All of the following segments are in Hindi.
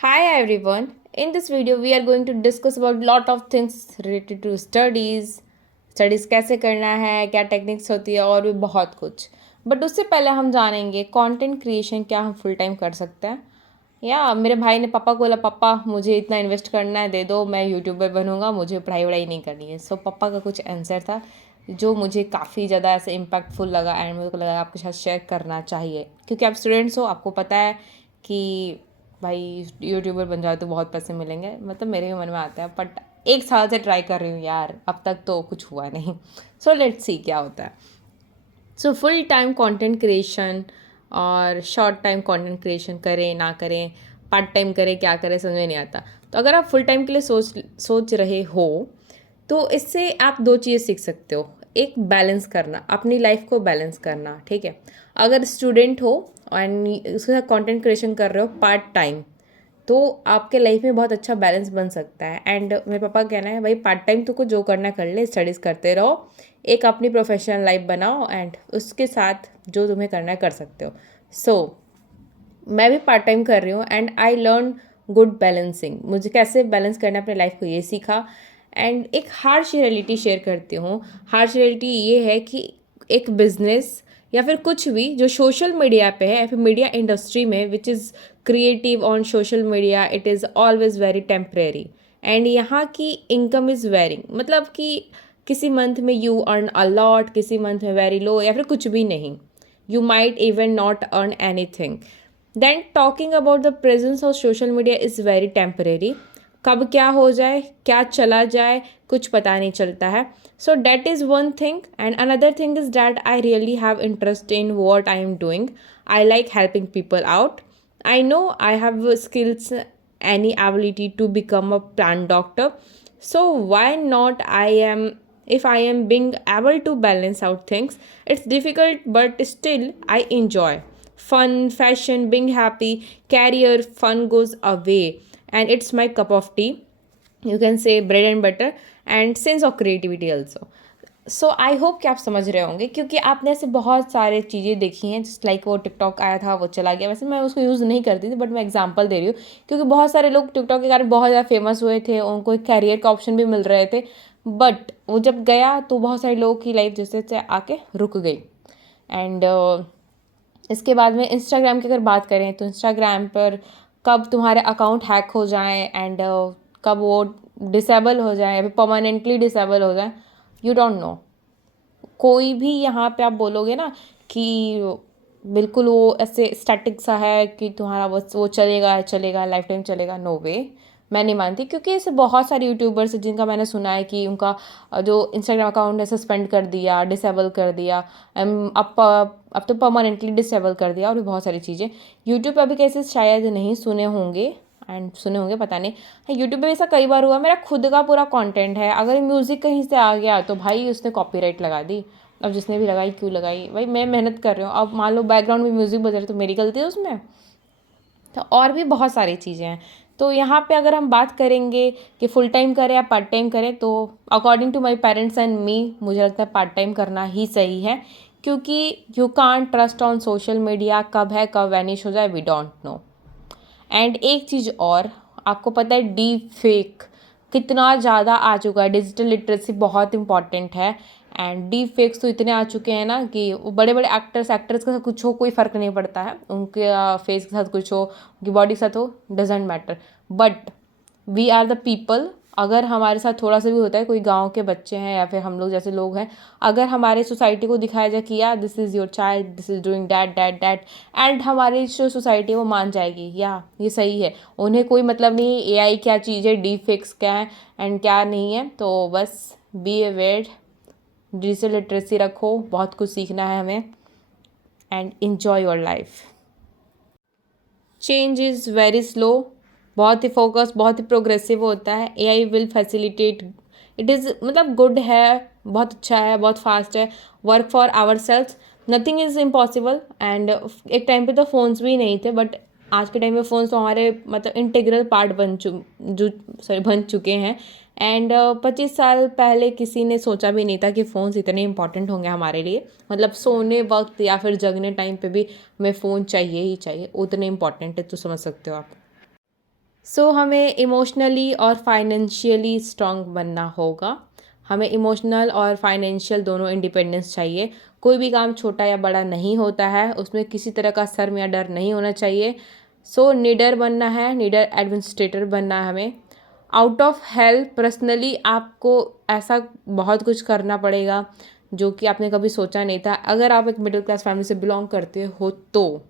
Hi everyone. In this video we are going to discuss about lot of things related to studies. Studies कैसे करना है, क्या टेक्निक्स होती है और भी बहुत कुछ. बट उससे पहले हम जानेंगे कंटेंट क्रिएशन क्या हम फुल टाइम कर सकते हैं. या मेरे भाई ने पापा को बोला, पापा मुझे इतना इन्वेस्ट करना है, दे दो, मैं यूट्यूबर बनूंगा, मुझे पढ़ाई वढ़ाई नहीं करनी है. सो पापा का कुछ आंसर था जो मुझे काफ़ी ज़्यादा ऐसे इम्पैक्टफुल लगा एंड मुझे को लगा आपके साथ शेयर करना चाहिए, क्योंकि आप स्टूडेंट्स हो, आपको पता है कि भाई यूट्यूबर बन जाओ तो बहुत पैसे मिलेंगे. मतलब मेरे भी मन में आता है, बट एक साल से ट्राई कर रही हूँ यार, अब तक तो कुछ हुआ नहीं. सो लेट्स सी क्या होता है. So full time content creation और शॉर्ट टाइम कंटेंट क्रिएशन करें ना करें, पार्ट टाइम करें, क्या करें, समझ में नहीं आता. तो अगर आप फुल टाइम के लिए सोच रहे हो तो इससे आप दो चीज़ें सीख सकते हो. एक, बैलेंस करना, अपनी लाइफ को बैलेंस करना. ठीक है, अगर स्टूडेंट हो एंड उसके साथ कंटेंट क्रिएशन कर रहे हो पार्ट टाइम, तो आपके लाइफ में बहुत अच्छा बैलेंस बन सकता है. एंड मेरे पापा का कहना है, भाई पार्ट टाइम तुमको जो करना कर ले, स्टडीज़ करते रहो, एक अपनी प्रोफेशनल लाइफ बनाओ एंड उसके साथ जो तुम्हें करना है कर सकते हो. सो मैं भी पार्ट टाइम कर रही हूँ and I learn good balancing. मुझे कैसे बैलेंस करना है अपने लाइफ को, ये सीखा. एंड एक हार्श रियलिटी शेयर करती हूँ. हार्श रियलिटी ये है कि एक बिजनेस या फिर कुछ भी जो सोशल मीडिया पे है या फिर मीडिया इंडस्ट्री में which is creative on social media, it is always very temporary. And यहाँ की इनकम इज़ वेरिंग, मतलब कि किसी मंथ में यू अर्न अ लॉट, किसी मंथ में वेरी लो, या फिर कुछ भी नहीं. You might even not earn anything. Then talking about the presence of social media is very temporary. कब क्या हो जाए, क्या चला जाए, कुछ पता नहीं चलता है. So that is one thing. And another thing is that I really have interest in what I am doing. I like helping people out. I know I have skills, any ability to become a plant doctor. So why not I am, if I am being able to balance out things. It's difficult but still I enjoy. Fun, fashion, being happy, career, fun goes away. And it's my cup of tea. You can say bread and butter and sense of creativity also. So I hope कि आप समझ रहे होंगे, क्योंकि आपने ऐसे बहुत सारे चीज़ें देखी हैं. जस्ट लाइक वो टिकटॉक आया था, वो चला गया. वैसे मैं उसको यूज़ नहीं करती थी, बट मैं एग्जांपल दे रही हूँ क्योंकि बहुत सारे लोग टिकटॉक के कारण बहुत ज़्यादा फेमस हुए थे, उनको एक कैरियर का ऑप्शन भी मिल रहे थे. बट वो जब गया तो बहुत सारे लोगों की लाइफ जैसे जैसे आके रुक गई. एंड इसके बाद में इंस्टाग्राम की अगर बात करें तो इंस्टाग्राम पर कब तुम्हारे अकाउंट हैक हो जाएं एंड कब वो डिसेबल हो जाए या फिर परमानेंटली डिसेबल हो जाए, यू डोंट नो. कोई भी यहाँ पे आप बोलोगे ना कि बिल्कुल वो ऐसे स्टैटिक सा है कि तुम्हारा बस वो चलेगा चलेगा लाइफ टाइम चलेगा, नो वे. मैं नहीं मानती, क्योंकि ऐसे बहुत सारे यूट्यूबर्स हैं जिनका मैंने सुना है कि उनका जो इंस्टाग्राम अकाउंट है सस्पेंड कर दिया, डिसेबल कर दिया, अब तो परमानेंटली डिसेबल कर दिया, और भी बहुत सारी चीज़ें. यूट्यूब पे अभी कैसे शायद नहीं सुने होंगे, एंड सुने होंगे पता नहीं. हाँ, यूट्यूब पे ऐसा कई बार हुआ. मेरा खुद का पूरा कंटेंट है, अगर म्यूज़िक कहीं से आ गया तो भाई उसने कॉपीराइट लगा दी. अब जिसने भी लगाई क्यों लगाई, भाई मैं मेहनत कर रही हूँ, अब मान लो बैकग्राउंड में म्यूज़िक बज रहा है तो मेरी गलती है उसमें. तो और भी बहुत सारी चीज़ें हैं. तो यहाँ पे अगर हम बात करेंगे कि फुल टाइम करें या पार्ट टाइम करें, तो according to my parents and me, मुझे लगता है पार्ट टाइम करना ही सही है. क्योंकि you can't trust on social media, कब है कब वैनिश हो जाए, वी डोंट नो. एंड एक चीज़ और, आपको पता है डीप फेक कितना ज़्यादा आ चुका है. डिजिटल लिटरेसी बहुत इंपॉर्टेंट है. एंड डीप फेक्स तो इतने आ चुके हैं ना कि वो बड़े बड़े एक्टर्स के साथ कुछ हो, कोई फ़र्क नहीं पड़ता है. उनके फेस के साथ कुछ हो, उनकी बॉडी के साथ हो, doesn't matter. But we are the people, अगर हमारे साथ थोड़ा सा भी होता है, कोई गांव के बच्चे हैं या फिर हम लोग जैसे लोग हैं, अगर हमारे सोसाइटी को दिखाया जाए कि यार this is your child, this is doing that that that, and हमारी जो सोसाइटी है वो मान जाएगी या ये सही है. उन्हें कोई मतलब नहीं है एआई क्या चीज़ है, डीप फेक्स क्या है एंड क्या नहीं है. तो बस बी अवेयर, डिजिटल लिटरेसी रखो, बहुत कुछ सीखना है हमें. And enjoy your life. Change is very slow, बहुत ही फोकस, बहुत ही प्रोग्रेसिव होता है. AI will facilitate, it is मतलब गुड है, बहुत अच्छा है, बहुत फास्ट है. Work for our self, nothing is impossible. And एक टाइम पे तो फ़ोन्स भी नहीं थे, बट आज के टाइम में फ़ोन्स तो हमारे मतलब इंटीग्रल पार्ट बन चुके हैं. एंड 25 साल पहले किसी ने सोचा भी नहीं था कि फ़ोन्स इतने इंपॉर्टेंट होंगे हमारे लिए. मतलब सोने वक्त या फिर जगने टाइम पे भी हमें फ़ोन चाहिए ही चाहिए, उतने इंपॉर्टेंट है, तो समझ सकते हो आप. सो हमें इमोशनली और फाइनेंशियली स्ट्रांग बनना होगा। हमें इमोशनल और फाइनेंशियल दोनों इंडिपेंडेंस चाहिए। कोई भी काम छोटा या बड़ा नहीं होता है, उसमें किसी तरह का शर्म या डर नहीं होना चाहिए। सो निडर बनना है, निडर एडमिनिस्ट्रेटर बनना है हमें। आउट ऑफ हेल्प पर्सनली आपको ऐसा बहुत कुछ करना पड़ेगा जो कि आपने कभी सोचा नहीं था। अगर आप एक मिडिल क्लास फैमिली से बिलोंग करते हो तो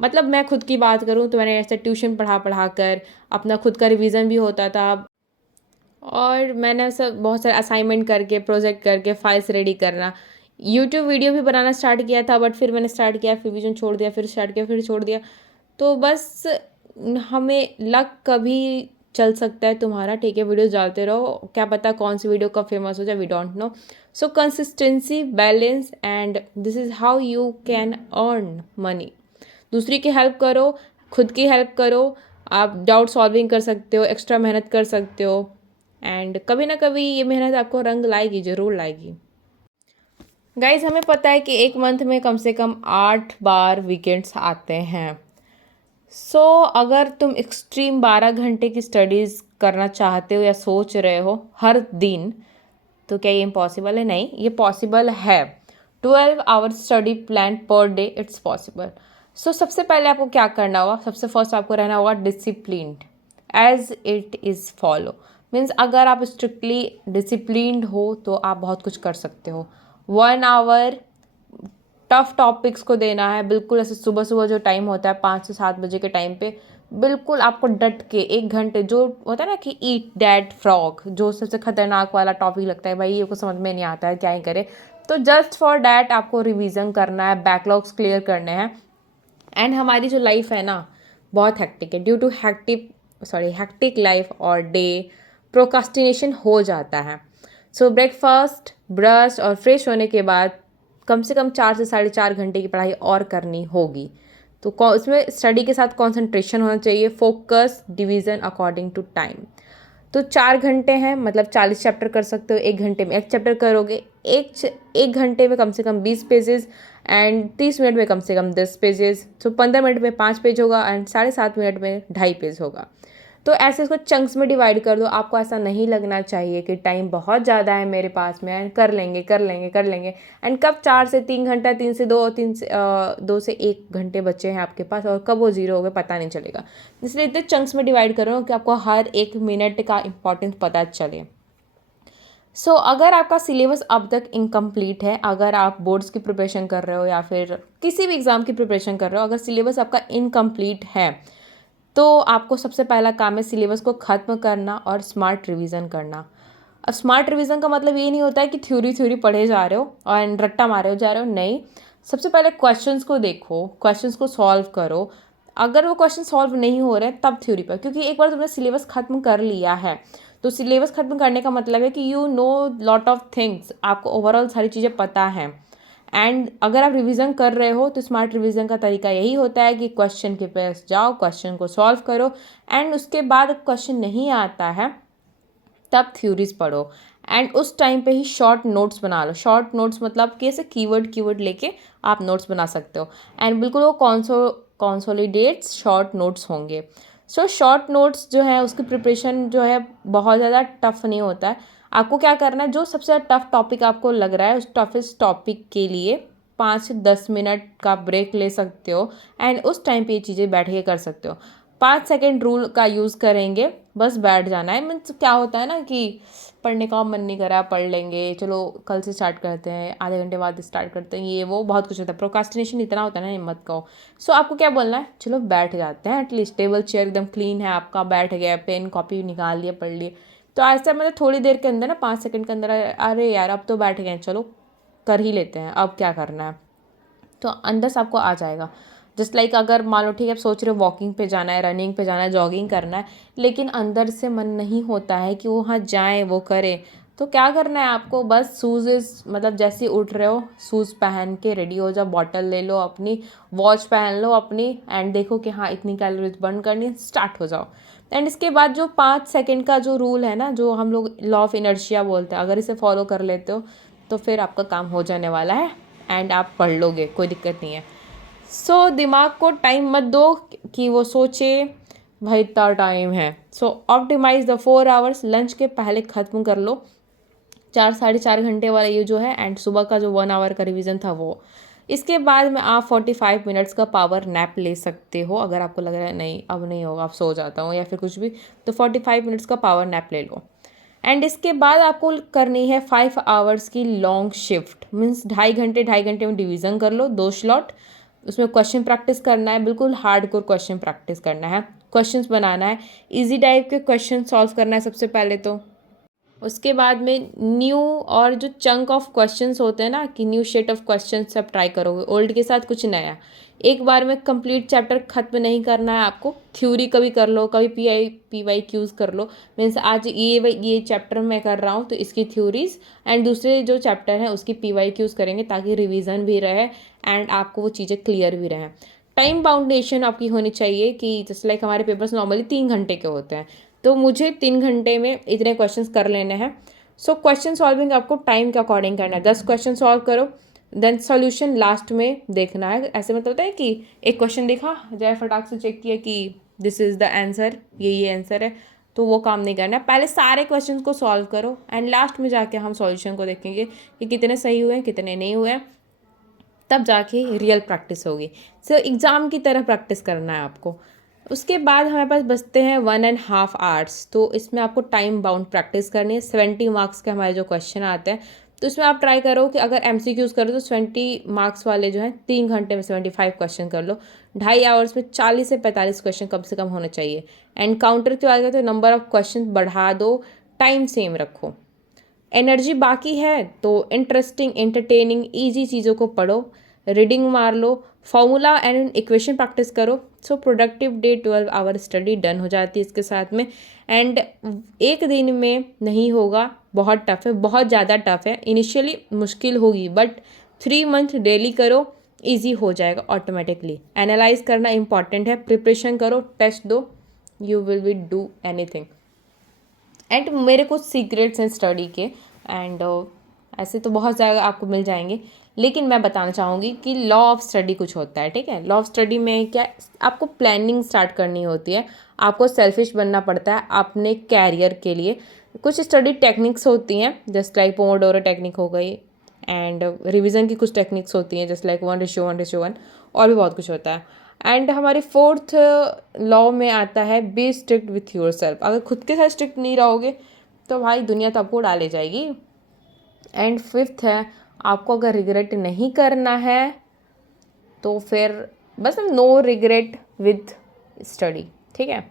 मतलब मैं खुद की बात करूँ तो मैंने ऐसे ट्यूशन पढ़ा कर अपना खुद का रिवीजन भी होता था, और मैंने ऐसा बहुत सारे असाइनमेंट करके प्रोजेक्ट करके फाइल्स रेडी करना, यूट्यूब वीडियो भी बनाना स्टार्ट किया था, बट फिर मैंने स्टार्ट किया, फिर विजन छोड़ दिया, फिर स्टार्ट किया, फिर छोड़ दिया। तो बस हमें लक कभी चल सकता है तुम्हारा, ठीक है, वीडियोस डालते रहो, क्या पता कौन सी वीडियो कब फेमस हो जाए, we don't know. So consistency, balance, and this is how you can earn money. दूसरी की हेल्प करो, खुद की हेल्प करो, आप डाउट सॉल्विंग कर सकते हो, एक्स्ट्रा मेहनत कर सकते हो, एंड कभी ना कभी ये मेहनत आपको रंग लाएगी, ज़रूर लाएगी। गाइज हमें पता है कि एक मंथ में कम से कम 8 बार वीकेंड्स आते हैं। सो अगर तुम एक्सट्रीम 12 घंटे की स्टडीज़ करना चाहते हो या सोच रहे हो हर दिन, तो क्या ये इम्पॉसिबल है? नहीं, ये पॉसिबल है। 12 hours study plan per day, it's possible. So सबसे पहले आपको क्या करना होगा? सबसे फर्स्ट आपको रहना होगा disciplined as it is follow. Means अगर आप स्ट्रिक्टली डिसिप्लिन्ड हो तो आप बहुत कुछ कर सकते हो। 1 आवर टफ टॉपिक्स को देना है, बिल्कुल ऐसे सुबह सुबह जो टाइम होता है 5 से 7 बजे के टाइम पे, बिल्कुल आपको डट के 1 घंटे, जो होता है ना कि ईट डैट फ्रॉग, जो सबसे खतरनाक वाला टॉपिक लगता है, भाई ये को समझ में नहीं आता है क्या ही करे, तो जस्ट फॉर डैट आपको रिवीजन करना है, बैकलॉग्स क्लियर करने हैं। एंड हमारी जो लाइफ है ना बहुत हेक्टिक है, ड्यू टू हेक्टिक लाइफ और डे प्रोकास्टिनेशन हो जाता है। सो ब्रेकफास्ट, ब्रश और फ्रेश होने के बाद कम से कम 4 से 4.5 घंटे की पढ़ाई और करनी होगी। तो उसमें स्टडी के साथ कॉन्सेंट्रेशन होना चाहिए, focus, division according to time. तो 4 घंटे हैं, मतलब 40 चैप्टर कर सकते हो। 1 घंटे में 1 चैप्टर करोगे, एक घंटे में कम से कम 20 पेजेस, एंड 30 मिनट में कम से कम 10 पेजेस। तो 15 मिनट में 5 पेज होगा, एंड 7.5 मिनट में 2.5 पेज होगा। तो ऐसे इसको चंक्स में डिवाइड कर दो। आपको ऐसा नहीं लगना चाहिए कि टाइम बहुत ज़्यादा है मेरे पास में, एंड कर लेंगे कर लेंगे कर लेंगे, एंड कब 4 से 3 घंटा, 3 से 2, 2 से 1 घंटे बचे हैं आपके पास, और कब वो ज़ीरो हो गए पता नहीं चलेगा। इसलिए इतने चंक्स में डिवाइड करो कि आपको हर 1 मिनट का इम्पोर्टेंस पता चले। सो अगर आपका सिलेबस अब तक इनकम्प्लीट है, अगर आप बोर्ड्स की प्रिपरेशन कर रहे हो या फिर किसी भी एग्ज़ाम की प्रिपरेशन कर रहे हो, अगर सिलेबस आपका इनकम्प्लीट है, तो आपको सबसे पहला काम है सिलेबस को ख़त्म करना और स्मार्ट रिवीजन करना। अब स्मार्ट रिवीजन का मतलब ये नहीं होता है कि थ्योरी पढ़े जा रहे हो और रट्टा मारे जा रहे हो, नहीं। सबसे पहले क्वेश्चंस को देखो, क्वेश्चंस को सॉल्व करो। अगर वो क्वेश्चन सॉल्व नहीं हो रहे तब थ्योरी पर, क्योंकि एक बार तुमने सिलेबस ख़त्म कर लिया है, तो सिलेबस ख़त्म करने का मतलब है कि you know lot of things, आपको ओवरऑल सारी चीज़ें पता हैं। एंड अगर आप रिवीजन कर रहे हो तो स्मार्ट रिवीजन का तरीका यही होता है कि क्वेश्चन के पास जाओ, क्वेश्चन को सॉल्व करो, एंड उसके बाद क्वेश्चन नहीं आता है तब थ्योरीज पढ़ो। एंड उस टाइम पे ही शॉर्ट नोट्स बना लो। शॉर्ट नोट्स मतलब कि ऐसे कीवर्ड लेके आप नोट्स बना सकते हो, एंड बिल्कुल वो कॉन्सोलिडेट्स शॉर्ट नोट्स होंगे। सो शॉर्ट नोट्स जो है उसकी प्रिपरेशन जो है बहुत ज़्यादा टफ नहीं होता है। आपको क्या करना है, जो सबसे टफ टॉपिक आपको लग रहा है उस टफेस्ट टॉपिक के लिए 5 से 10 मिनट का ब्रेक ले सकते हो, एंड उस टाइम पे ये चीज़ें बैठ के कर सकते हो। 5 सेकेंड रूल का यूज़ करेंगे, बस बैठ जाना है। मीन्स क्या होता है ना कि पढ़ने का मन नहीं करा, पढ़ लेंगे, चलो कल से स्टार्ट करते हैं, आधे घंटे बाद स्टार्ट करते हैं, ये वो बहुत कुछ होता है, प्रोकास्टिनेशन इतना होता है ना, हिम्मत का हो। सो आपको क्या बोलना है, चलो बैठ जाते हैं, एटलीस्ट टेबल चेयर एकदम क्लीन है आपका, बैठ गया, पेन कॉपी निकाल लिए, पढ़ लिए। तो ऐसा मतलब थोड़ी देर के अंदर ना, 5 सेकेंड के अंदर, अरे यार अब तो बैठ गए, चलो कर ही लेते हैं, अब क्या करना है, तो अंदर से आपको आ जाएगा। जस्ट लाइक अगर मान लो ठीक है, आप सोच रहे हो वॉकिंग पे जाना है, रनिंग पे जाना है, जॉगिंग करना है, लेकिन अंदर से मन नहीं होता है कि वो वहाँ जाएँ, वो करें, तो क्या करना है आपको, बस मतलब जैसे ही उठ रहे हो शूज़ पहन के रेडी हो जाओ, बॉटल ले लो अपनी, वॉच पहन लो अपनी, एंड देखो कि हाँ इतनी कैलोरीज बर्न करनी है, स्टार्ट हो जाओ। एंड इसके बाद जो 5 सेकेंड का जो रूल है ना, जो हम लोग लॉ ऑफ इनर्शिया बोलते हैं, अगर इसे फॉलो कर लेते हो तो फिर आपका काम हो जाने वाला है, एंड आप पढ़ लोगे, कोई दिक्कत नहीं है। सो दिमाग को टाइम मत दो कि वो सोचे, भाई इतना टाइम है। सो ऑप्टिमाइज द 4 आवर्स, लंच के पहले ख़त्म कर लो 4 साढ़े 4 घंटे वाला ये जो है, एंड सुबह का जो 1 आवर का रिवीजन था वो। इसके बाद में आप 45 मिनट्स का पावर नैप ले सकते हो, अगर आपको लग रहा है नहीं अब नहीं होगा, आप सो जाता हूँ या फिर कुछ भी, तो 45 मिनट्स का पावर नैप ले लो। एंड इसके बाद आपको करनी है 5 आवर्स की लॉन्ग शिफ्ट, मीन्स 2.5 घंटे में डिवीज़न कर लो 2 स्लॉट। उसमें क्वेश्चन प्रैक्टिस करना है, बिल्कुल हार्डकोर क्वेश्चन प्रैक्टिस करना है, क्वेश्चंस बनाना है, इजी टाइप के क्वेश्चन सॉल्व करना है सबसे पहले तो। उसके बाद में न्यू और जो चंक ऑफ क्वेश्चंस होते हैं ना, कि न्यू शेट ऑफ क्वेश्चंस सब ट्राई करोगे, ओल्ड के साथ कुछ नया। एक बार में कंप्लीट चैप्टर खत्म नहीं करना है आपको, थ्योरी कभी कर लो, कभी पी वाई क्यूज़ कर लो, मीन्स आज ये चैप्टर मैं कर रहा हूँ तो इसकी थ्योरीज, एंड दूसरे जो चैप्टर हैं उसकी पी वाई क्यूज़ करेंगे, ताकि रिवीजन भी रहे एंड आपको वो चीज़ें क्लियर भी रहें। टाइम बाउंडेशन आपकी होनी चाहिए, कि जैसे लाइक हमारे पेपर्स नॉर्मली 3 घंटे के होते हैं, तो मुझे 3 घंटे में इतने क्वेश्चंस कर लेने हैं। सो क्वेश्चन सॉल्विंग आपको टाइम के अकॉर्डिंग करना है, 10 क्वेश्चन सॉल्व करो, देन सॉल्यूशन लास्ट में देखना है। ऐसे मतलब होता है कि एक क्वेश्चन देखा जाए, फटाक से चेक किया कि दिस इज़ द आंसर, ये आंसर है, तो वो काम नहीं करना है। पहले सारे क्वेश्चन को सॉल्व करो एंड लास्ट में जाके हम सॉल्यूशन को देखेंगे कि कितने सही हुए हैं कितने नहीं हुए हैं, तब जाके रियल प्रैक्टिस होगी। सो एग्ज़ाम की तरह प्रैक्टिस करना है आपको। उसके बाद हमारे पास बचते हैं 1.5 आवर्स, तो इसमें आपको टाइम बाउंड प्रैक्टिस करनी है। 70 मार्क्स के हमारे जो क्वेश्चन आते हैं, तो इसमें आप ट्राई करो कि अगर MCQs करो तो 20 मार्क्स वाले जो हैं 3 घंटे में 75 क्वेश्चन कर लो। 2.5 आवर्स में 40 से 45 क्वेश्चन कम से कम होने चाहिए। एंड काउंटर की बात करें तो नंबर ऑफ क्वेश्चन बढ़ा दो, टाइम सेम रखो। एनर्जी बाकी है तो इंटरेस्टिंग, एंटरटेनिंग, इजी चीज़ों को पढ़ो, रीडिंग मार लो, फॉर्मूला एंड इक्वेशन प्रैक्टिस करो। So productive day 12 hour study done हो जाती है इसके साथ में। एंड एक दिन में नहीं होगा, बहुत टफ है, बहुत ज़्यादा टफ है, इनिशियली मुश्किल होगी, बट 3 मंथ डेली करो, इजी हो जाएगा ऑटोमेटिकली। एनालाइज करना इंपॉर्टेंट है, प्रिपरेशन करो, टेस्ट दो, you will be do anything. And मेरे कुछ सीक्रेट्स हैं स्टडी के, एंड ऐसे तो बहुत ज़्यादा आपको मिल जाएंगे, लेकिन मैं बताना चाहूँगी कि लॉ ऑफ स्टडी कुछ होता है, ठीक है। लॉ ऑफ स्टडी में क्या, आपको प्लानिंग स्टार्ट करनी होती है, आपको सेल्फिश बनना पड़ता है अपने कैरियर के लिए। कुछ स्टडी टेक्निक्स होती हैं, जस्ट लाइक पोमोडोरो टेक्निक हो गई, एंड रिवीजन की कुछ टेक्निक्स होती हैं जस्ट लाइक 1:1:1, और भी बहुत कुछ होता है। एंड हमारी 4th लॉ में आता है be strict with your self. अगर खुद के साथ स्ट्रिक्ट नहीं रहोगे तो भाई दुनिया तो आपको डाले जाएगी। एंड 5th है, आपको अगर रिग्रेट नहीं करना है तो फिर बस नो रिग्रेट विद स्टडी, ठीक है।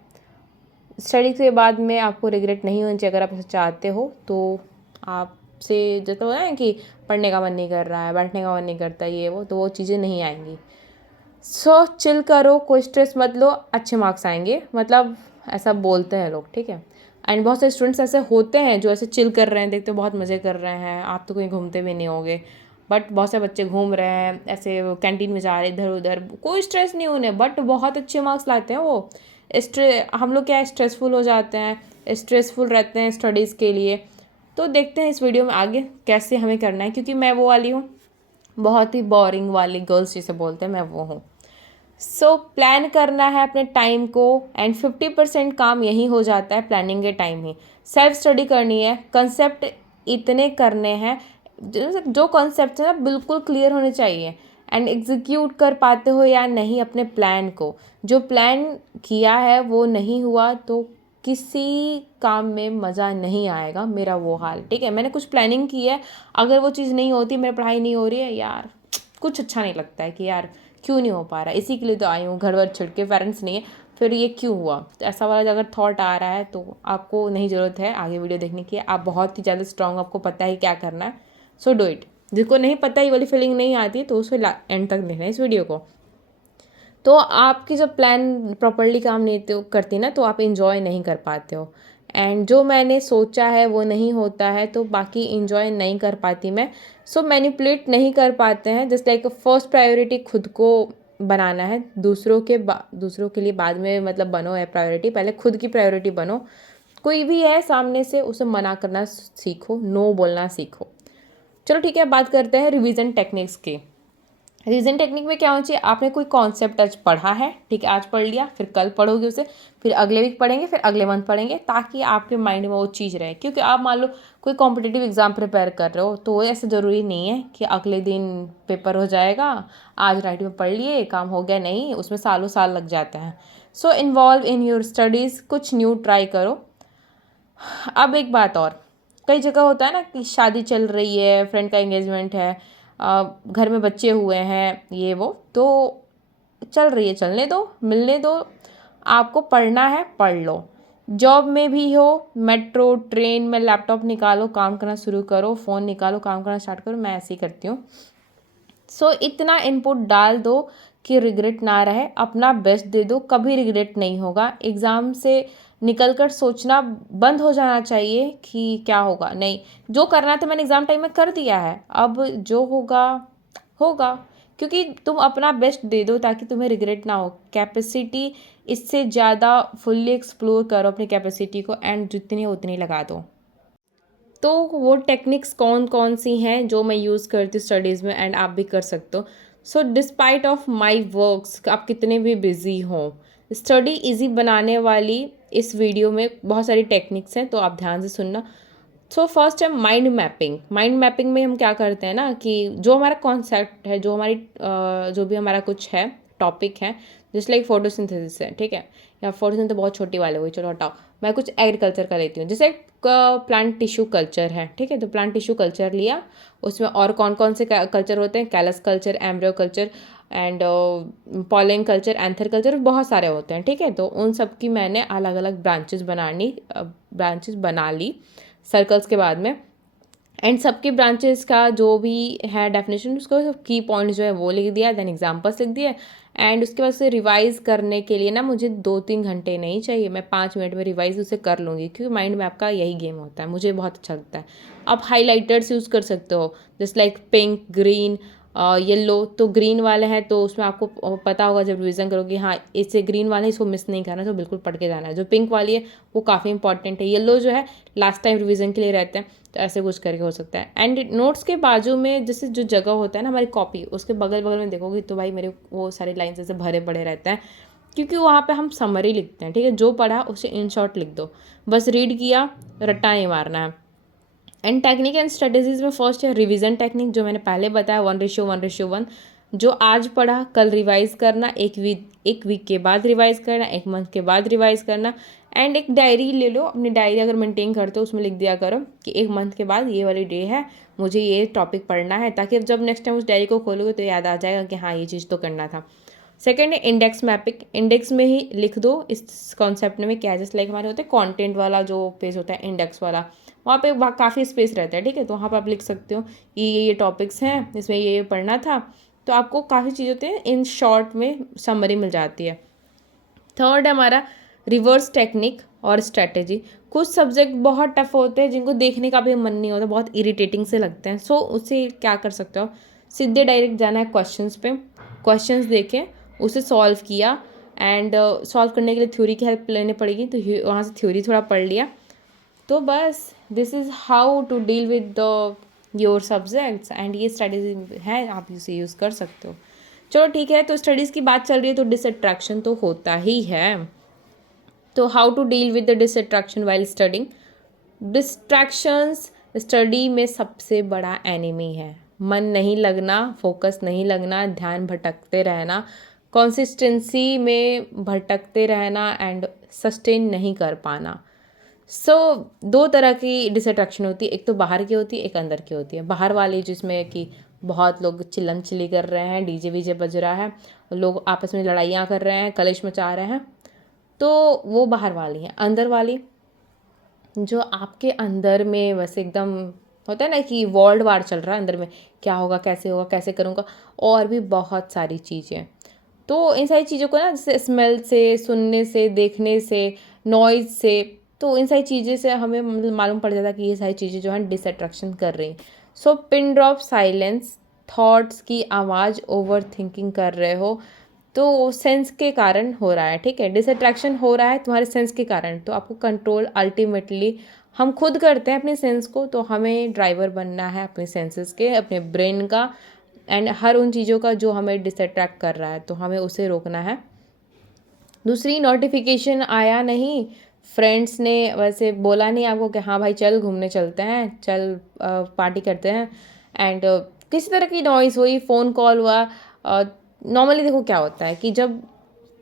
स्टडी के बाद में आपको रिग्रेट नहीं होनी चाहिए, अगर आप ऐसा चाहते हो तो। आपसे जैसे होता है कि पढ़ने का मन नहीं कर रहा है, बैठने का मन नहीं करता, ये वो, तो वो चीज़ें नहीं आएंगी। सो चिल करो, कोई स्ट्रेस मत लो, अच्छे मार्क्स आएंगे, मतलब ऐसा बोलते हैं लोग, ठीक है। एंड बहुत से स्टूडेंट्स ऐसे होते हैं जो ऐसे चिल कर रहे हैं, देखते हो बहुत मज़े कर रहे हैं, आप तो कहीं घूमते भी नहीं होगे, बट बहुत से बच्चे घूम रहे हैं, ऐसे कैंटीन में जा रहे हैं इधर उधर, कोई स्ट्रेस नहीं उन्हें, बट बहुत अच्छे मार्क्स लाते हैं वो। हम लोग क्या है, स्ट्रेसफुल हो जाते हैं, स्ट्रेसफुल रहते हैं स्टडीज़ के लिए। तो देखते हैं इस वीडियो में आगे कैसे हमें करना है, क्योंकि मैं वो वाली हूँ, बहुत ही बोरिंग वाली गर्ल्स जिसे बोलते हैं, मैं वो हूँ। सो प्लान करना है अपने टाइम को, एंड 50% काम यही हो जाता है प्लानिंग के टाइम ही। सेल्फ स्टडी करनी है, कंसेप्ट इतने करने हैं, जो कॉन्सेप्ट है ना बिल्कुल क्लियर होने चाहिए, एंड एग्जीक्यूट कर पाते हो या नहीं अपने प्लान को। जो प्लान किया है वो नहीं हुआ तो किसी काम में मज़ा नहीं आएगा, मेरा वो हाल, ठीक है। मैंने कुछ प्लानिंग की है, अगर वो चीज़ नहीं होती, मेरी पढ़ाई नहीं हो रही है यार, कुछ अच्छा नहीं लगता है कि यार क्यों नहीं हो पा रहा है, इसी के लिए तो आई हूँ, घर वर छोड़ के, पेरेंट्स नहीं है, फिर ये क्यों हुआ। तो ऐसा वाला अगर थॉट आ रहा है तो आपको नहीं ज़रूरत है आगे वीडियो देखने की, आप बहुत ही ज़्यादा स्ट्रॉन्ग, आपको पता है क्या करना है, सो डू इट। जिसको नहीं पता, ये वाली फीलिंग नहीं आती, तो उसको एंड तक देखना है इस वीडियो को। तो आपकी जब प्लान प्रॉपरली काम नहीं करती ना, तो आप इंजॉय नहीं कर पाते हो, एंड जो मैंने सोचा है वो नहीं होता है, तो बाकी इंजॉय नहीं कर पाती मैं। सो मैनिपुलेट नहीं कर पाते हैं, जस्ट लाइक फर्स्ट प्रायोरिटी खुद को बनाना है, दूसरों के लिए बाद में मतलब बनो है प्रायोरिटी, पहले खुद की प्रायोरिटी बनो। कोई भी है सामने से, उसे मना करना सीखो, नो बोलना सीखो। चलो ठीक है, बात करते हैं रिवीजन टेक्निक्स की। रीजन टेक्निक में क्या होना चाहिए, आपने कोई कॉन्सेप्ट आज पढ़ा है, ठीक है, आज पढ़ लिया, फिर कल पढ़ोगे उसे, फिर अगले वीक पढ़ेंगे, फिर अगले मंथ पढ़ेंगे, ताकि आपके माइंड में वो चीज़ रहे। क्योंकि आप मान लो कोई कॉम्पिटिटिव एग्जाम प्रिपेयर कर रहे हो, तो वो ऐसा ज़रूरी नहीं है कि अगले दिन पेपर हो जाएगा, आज राइट में पढ़ लिए काम हो गया, नहीं, उसमें सालों साल लग जाते हैं। So involve in your studies, कुछ न्यू ट्राई करो। अब एक बात और, कई जगह होता है ना कि शादी चल रही है, फ्रेंड का एंगेजमेंट है, घर में बच्चे हुए हैं, ये वो, तो चल रही है, चलने दो, मिलने दो, आपको पढ़ना है पढ़ लो। जॉब में भी हो, मेट्रो ट्रेन में लैपटॉप निकालो, काम करना शुरू करो, फ़ोन निकालो, काम करना स्टार्ट करो, मैं ऐसे ही करती हूँ। सो इतना इनपुट डाल दो कि रिग्रेट ना रहे, अपना बेस्ट दे दो, कभी रिग्रेट नहीं होगा। एग्ज़ाम से निकल कर सोचना बंद हो जाना चाहिए कि क्या होगा, नहीं, जो करना था मैंने एग्ज़ाम टाइम में कर दिया है, अब जो होगा होगा। क्योंकि तुम अपना बेस्ट दे दो ताकि तुम्हें रिग्रेट ना हो। कैपेसिटी इससे ज़्यादा फुल्ली एक्सप्लोर करो अपनी कैपेसिटी को, एंड जितनी है उतनी लगा दो। तो वो टेक्निक्स कौन कौन सी हैं जो मैं यूज़ करती हूँ स्टडीज़ में, एंड आप भी कर सकते हो। So despite of my works, आप कितने भी बिजी हों, स्टडी इजी बनाने वाली इस वीडियो में बहुत सारी टेक्निक्स हैं, तो आप ध्यान से सुनना। सो फर्स्ट है माइंड मैपिंग। माइंड मैपिंग में हम क्या करते हैं ना कि जो हमारा कॉन्सेप्ट है, जो हमारी जो भी हमारा कुछ है, टॉपिक है, जैसे लाइक फोटोसिंथेसिस है, ठीक है, या फोटोसिंथेसिस तो बहुत छोटी वाले हुई, चलो हटाओ, मैं कुछ एग्रीकल्चर का लेती हूँ। जैसे प्लांट टिश्यू कल्चर है, ठीक है, तो प्लांट टिश्यू कल्चर लिया, उसमें और कौन कौन से कल्चर होते हैं, callus culture, embryo culture, and pollen culture, anther culture, बहुत सारे होते हैं, ठीक है। तो उन सब की मैंने अलग अलग ब्रांचेस बना ली सर्कल्स के बाद में, एंड सबके ब्रांचेस का जो भी है डेफिनेशन, उसको की पॉइंट्स जो है वो लिख दिया, देन एग्जांपल्स लिख दिए, एंड उसके बाद से रिवाइज़ करने के लिए ना मुझे 2-3 घंटे नहीं चाहिए, मैं 5 मिनट में रिवाइज़ उसे कर लूँगी, क्योंकि माइंड मैप का यही गेम होता है, मुझे बहुत अच्छा लगता है। आप हाईलाइटर्स यूज़ कर सकते हो, just like pink, green, yellow. तो ग्रीन वाले हैं तो उसमें आपको पता होगा जब रिवीजन करोगे, हाँ इससे ग्रीन वाला है, इसको मिस नहीं करना, तो बिल्कुल पढ़ के जाना है। जो पिंक वाली है वो काफ़ी इंपॉर्टेंट है, येलो जो है लास्ट टाइम रिवीजन के लिए रहते हैं, तो ऐसे कुछ करके हो सकता है। एंड नोट्स के बाजू में जैसे जो जगह होता है ना हमारी कॉपी, उसके बगल बगल में देखोगे तो भाई मेरे वो सारे लाइन ऐसे भरे पड़े रहते हैं, क्योंकि वहाँ पे हम समरी लिखते हैं, ठीक है, जो पढ़ा उसे इन शॉर्ट लिख दो, बस रीड किया, रट्टा नहीं मारना है। एंड टेक्निक एंड स्ट्रेटेजीज में फर्स्ट है रिवीजन टेक्निक, जो मैंने पहले बताया 1:1:1, जो आज पढ़ा कल रिवाइज करना, एक वीक के बाद रिवाइज करना, एक मंथ के बाद रिवाइज करना। एंड एक डायरी ले लो, अपनी डायरी अगर मेंटेन करते हो उसमें लिख दिया करो कि एक मंथ के बाद ये वाली डे है, मुझे ये टॉपिक पढ़ना है, ताकि अब जब नेक्स्ट टाइम उस डायरी को खोलोगे तो याद आ जाएगा कि हाँ ये चीज़ तो करना था। सेकेंड है इंडेक्स मैपिंग। इंडेक्स में ही लिख दो इस कॉन्सेप्ट में क्या है, जैसे लाइक हमारे होते हैं कॉन्टेंट वाला जो पेज होता है इंडेक्स वाला, वहाँ पे काफ़ी स्पेस रहता है, ठीक है, तो वहाँ पर आप लिख सकते हो कि ये टॉपिक्स हैं, इसमें ये पढ़ना था, तो आपको काफ़ी चीज़ होती है इन शॉर्ट में समरी मिल जाती है। थर्ड है हमारा रिवर्स टेक्निक और स्ट्रैटेजी। कुछ सब्जेक्ट बहुत टफ होते हैं जिनको देखने का भी मन नहीं होता, बहुत इरिटेटिंग से लगते हैं, सो उसे क्या कर सकते हो, सीधे डायरेक्ट जाना है क्वेश्चंस पे, क्वेश्चंस देखें, उसे सॉल्व किया, एंड सॉल्व करने के लिए थ्योरी की हेल्प लेनी पड़ेगी, तो वहाँ से थ्योरी थोड़ा पढ़ लिया, तो बस this is how to deal with the your subjects. And ये स्ट्रेटेजी है, आप इसे यूज़ कर सकते हो। चलो ठीक है, तो स्टडीज़ की बात चल रही है तो डिसअट्रैक्शन तो होता ही है। तो how to deal with the distraction while studying. Distractions study में सबसे बड़ा एनिमी है। मन नहीं लगना, फोकस नहीं लगना, ध्यान भटकते रहना, कंसिस्टेंसी में भटकते रहना, एंड सस्टेन नहीं कर पाना। सो दो तरह की डिसअट्रैक्शन होती है, एक तो बाहर की होती है, एक अंदर की होती है। बाहर वाली जिसमें कि बहुत लोग चिल्लम चिल्ली कर रहे हैं, डीजे वीजे बज रहा है, लोग आपस में लड़ाइयाँ कर रहे हैं, कलेश मचा रहे हैं, तो वो बाहर वाली है। अंदर वाली जो आपके अंदर में वैसे एकदम होता है ना कि वर्ल्ड वार चल रहा है अंदर में, क्या होगा, कैसे करूँगा, और भी बहुत सारी चीज़ें। तो इन सारी चीज़ों को ना जैसे स्मेल से, सुनने से, देखने से, नॉइज़ से, तो इन सारी चीज़ें से हमें मतलब मालूम पड़ जाता है कि ये सारी चीज़ें जो हैं डिसअट्रैक्शन कर रही हैं। सो पिन ड्रॉप साइलेंस, थॉट्स की आवाज़, ओवर थिंकिंग कर रहे हो तो सेंस के कारण हो रहा है, ठीक है, डिसअट्रैक्शन हो रहा है तुम्हारे सेंस के कारण, तो आपको कंट्रोल अल्टीमेटली हम खुद करते हैं अपने सेंस को, तो हमें ड्राइवर बनना है अपने सेंसेस के, अपने ब्रेन का, एंड हर उन चीज़ों का जो हमें डिसअट्रैक्ट कर रहा है, तो हमें उसे रोकना है। दूसरी, नोटिफिकेशन आया नहीं, फ्रेंड्स ने वैसे बोला नहीं आपको कि हाँ भाई चल घूमने चलते हैं, चल पार्टी करते हैं, एंड किसी तरह की नॉइज़ हुई, फ़ोन कॉल हुआ। नॉर्मली देखो क्या होता है कि जब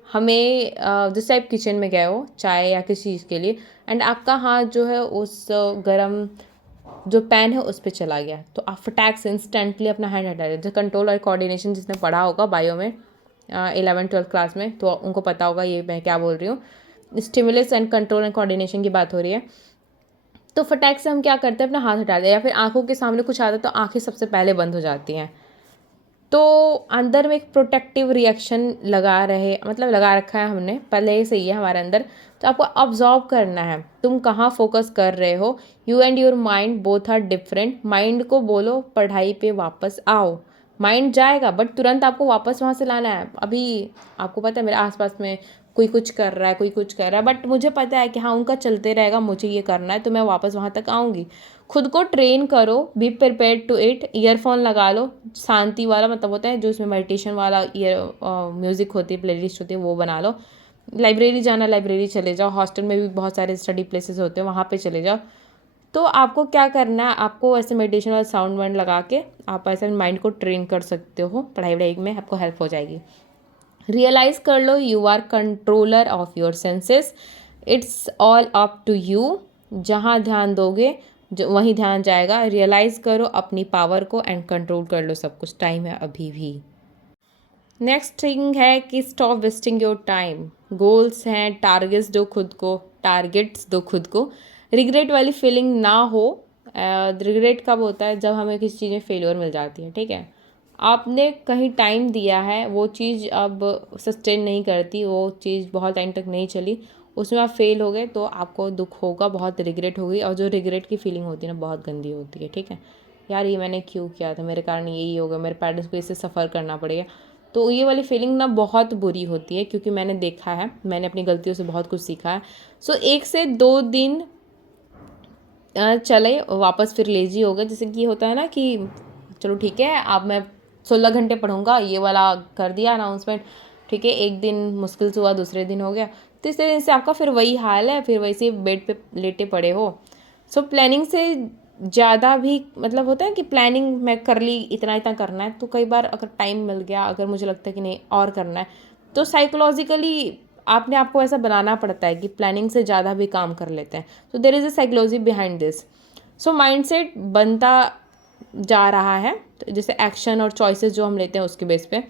हमें जैसे आप किचन में गए हो चाय या किसी चीज़ के लिए, एंड आपका हाथ जो है उस गरम जो पैन है उस पे चला गया, तो आप फटाक से इंस्टेंटली अपना हैंड हटा देते। कंट्रोल और कोऑर्डिनेशन जिसने पढ़ा होगा बायो में 11th-12th क्लास में, तो उनको पता होगा ये मैं क्या बोल रही हूँ। Stimulus and control and coordination की बात हो रही है। तो फटाक से हम क्या करते हैं, अपना हाथ हटा दें, या फिर आंखों के सामने कुछ आता है तो आंखें सबसे पहले बंद हो जाती हैं। तो अंदर में एक प्रोटेक्टिव रिएक्शन लगा रहे, मतलब लगा रखा है हमने पहले से ही है हमारे अंदर। तो आपको ऑब्जर्व करना है तुम कहाँ फोकस कर रहे हो। You and your mind both are different. Mind को बोलो पढ़ाई पे वापस आओ, माइंड जाएगा बट तुरंत आपको वापस वहाँ से लाना है। अभी आपको पता है मेरे आसपास में कोई कुछ कर रहा है, कोई कुछ कर रहा है, बट मुझे पता है कि हाँ उनका चलते रहेगा, मुझे ये करना है, तो मैं वापस वहाँ तक आऊँगी। खुद को ट्रेन करो, be prepare to it. Earphone लगा लो, शांति वाला, मतलब होता है जो उसमें मेडिटेशन वाला म्यूज़िक होती है, प्लेलिस्ट होती है, वो बना लो। लाइब्रेरी जाना, लाइब्रेरी चले जाओ। हॉस्टल में भी बहुत सारे स्टडी प्लेसेस होते हैं, वहाँ पे चले जाओ। तो आपको क्या करना है, आपको ऐसे मेडिटेशन वाला साउंड वाउंड लगा के आप ऐसे माइंड को ट्रेन कर सकते हो, पढ़ाई वढ़ाई में आपको हेल्प हो जाएगी। रियलाइज़ कर लो you are controller of your senses, it's all up to you. जहाँ ध्यान दोगे जो वहीं ध्यान जाएगा। रियलाइज़ करो अपनी पावर को एंड कंट्रोल कर लो सब कुछ, टाइम है अभी भी। नेक्स्ट थिंग है कि stop wasting your time. Goals हैं, टारगेट्स दो खुद को, टारगेट्स दो खुद को। रिग्रेट वाली फीलिंग ना हो। रिग्रेट कब होता है, जब हमें किसी चीज़ में फेलियर मिल जाती है, ठीक है। आपने कहीं टाइम दिया है, वो चीज़ अब सस्टेन नहीं करती, वो चीज़ बहुत टाइम तक नहीं चली, उसमें आप फेल हो गए, तो आपको दुख होगा, बहुत रिग्रेट होगी। और जो रिग्रेट की फीलिंग होती है ना, बहुत गंदी होती है, ठीक है। यार ये मैंने क्यों किया था, मेरे कारण यही होगा, मेरे पेरेंट्स को इससे सफ़र करना पड़ेगा। तो ये वाली फीलिंग ना बहुत बुरी होती है, क्योंकि मैंने देखा है, मैंने अपनी गलतियों से बहुत कुछ सीखा है। सो 1 से 2 दिन चले, वापस फिर लेजी हो गए। जैसे कि होता है ना कि चलो ठीक है अब मैं 16 घंटे पढ़ूंगा, ये वाला कर दिया अनाउंसमेंट, ठीक है। एक दिन मुश्किल से हुआ, दूसरे दिन हो गया, तीसरे दिन से आपका फिर वही हाल है, फिर वैसे बेड पे लेटे पड़े हो। सो प्लानिंग से ज़्यादा भी मतलब होता है कि प्लानिंग मैं कर ली, इतना इतना करना है, तो कई बार अगर टाइम मिल गया, अगर मुझे लगता है कि नहीं और करना है, तो साइकोलॉजिकली आपने आपको ऐसा बनाना पड़ता है कि प्लानिंग से ज़्यादा भी काम कर लेते हैं। So there is a psychology behind this. So mindset बनता जा रहा है, तो जैसे एक्शन और चॉइसेस जो हम लेते हैं उसके बेस पे,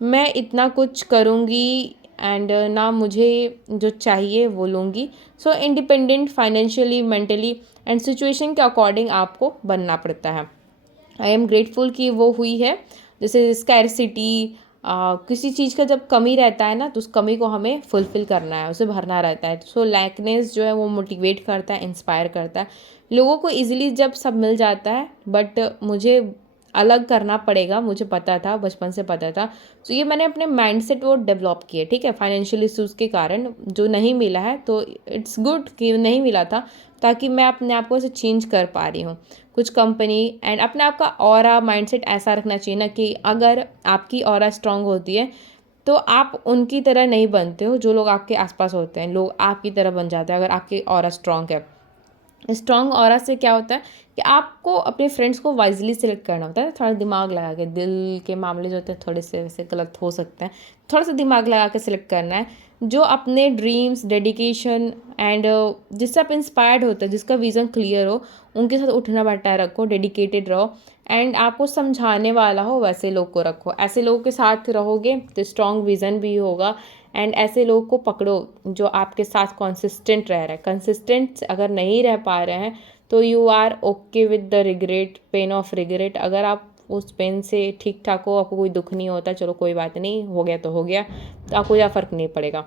मैं इतना कुछ करूँगी एंड ना मुझे जो चाहिए वो लूँगी। सो independent financially, mentally and situation के अकॉर्डिंग आपको बनना पड़ता है। आई एम ग्रेटफुल कि वो हुई है। जैसे स्कैरसिटी, किसी चीज़ का जब कमी रहता है ना, तो उस कमी को हमें फुलफ़िल करना है, उसे भरना रहता है। सो लैकनेस जो है वो मोटिवेट करता है, इंस्पायर करता है लोगों को। ईज़िली जब सब मिल जाता है, बट मुझे अलग करना पड़ेगा, मुझे पता था, बचपन से पता था। तो ये मैंने अपने माइंडसेट वो डेवलप किए, ठीक है। फाइनेंशियल इश्यूज़ के कारण जो नहीं मिला है, तो इट्स गुड कि नहीं मिला था, ताकि मैं अपने आप को ऐसे चेंज कर पा रही हूँ। कुछ कंपनी एंड अपने आप का ऑरा माइंडसेट ऐसा रखना चाहिए ना कि अगर आपकी ऑरा स्ट्रांग होती है, तो आप उनकी तरह नहीं बनते हो। जो लोग आपके आसपास होते हैं, लोग आपकी तरह बन जाते हैं अगर आपकी ऑरा स्ट्रांग है। स्ट्रॉन्ग ऑरा से क्या होता है कि आपको अपने फ्रेंड्स को वाइजली सिलेक्ट करना होता है, थोड़ा दिमाग लगा के। दिल के मामले जो होते हैं थोड़े से वैसे गलत हो सकते हैं, थोड़ा सा दिमाग लगा के सिलेक्ट करना है। जो अपने ड्रीम्स, डेडिकेशन एंड जिससे आप इंस्पायर्ड होते हैं, जिसका विज़न क्लियर हो, उनके साथ उठना बैठा रखो, डेडिकेटेड रहो, एंड आपको समझाने वाला हो वैसे लोग को रखो। ऐसे लोगों के साथ रहोगे तो स्ट्रॉन्ग विज़न भी होगा। एंड ऐसे लोग को पकड़ो जो आपके साथ कंसिस्टेंट रह रहा है। कंसिस्टेंट अगर नहीं रह पा रहे हैं, तो you are okay with the regret, pain of regret. अगर आप उस पेन से ठीक ठाक हो, आपको कोई दुख नहीं होता, चलो कोई बात नहीं, हो गया तो हो गया, तो आपको ज़्यादा फ़र्क नहीं पड़ेगा।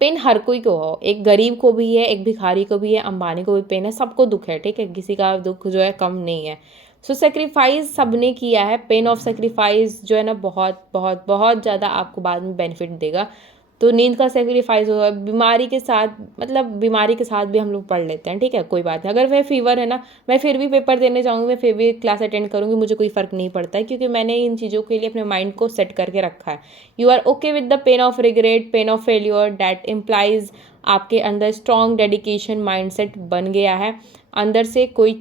पेन हर कोई को हो, एक गरीब को भी है, एक भिखारी को भी है, अंबानी को भी पेन है, सबको दुख है, ठीक है। किसी का दुख जो है कम नहीं है। सो सेक्रीफाइस सबने किया है। पेन ऑफ सेक्रीफाइस जो है ना, बहुत बहुत बहुत ज़्यादा आपको बाद में बेनिफिट देगा। तो नींद का सेक्रीफाइस होगा, बीमारी के साथ, मतलब बीमारी के साथ भी हम लोग पढ़ लेते हैं, ठीक है, कोई बात नहीं। अगर मैं फीवर है ना, मैं फिर भी पेपर देने जाऊँगी, मैं फिर भी क्लास अटेंड करूँगी, मुझे कोई फ़र्क नहीं पड़ता है, क्योंकि मैंने इन चीज़ों के लिए अपने माइंड को सेट करके रखा है। You are okay with the pain of regret, pain of failure, that implies आपके अंदर स्ट्रॉन्ग डेडिकेशन माइंडसेट बन गया है। अंदर से कोई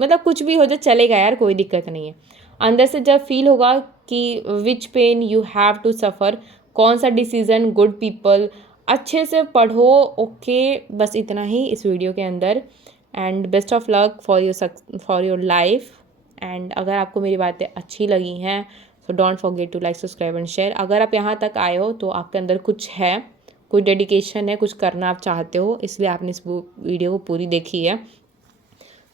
मतलब कुछ भी हो जाए चलेगा यार, कोई दिक्कत नहीं है। अंदर से जब फील होगा कि which pain you have to suffer, कौन सा डिसीज़न, गुड पीपल, अच्छे से पढ़ो। ओके, बस इतना ही इस वीडियो के अंदर। And best of luck for your life. And अगर आपको मेरी बातें अच्छी लगी हैं तो don't forget to like, subscribe and share. अगर आप यहाँ तक आए हो तो आपके अंदर कुछ है, कोई डेडिकेशन है, कुछ करना आप चाहते हो, इसलिए आपने इस वीडियो को पूरी देखी है।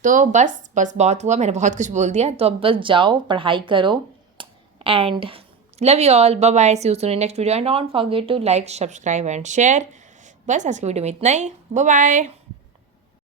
तो बस बहुत हुआ, मैंने बहुत कुछ बोल दिया, तो अब बस जाओ पढ़ाई करो। And love you all, bye bye, see you soon in next video and don't forget to like, subscribe and share. बस आज की वीडियो में इतना ही, बाय बाय।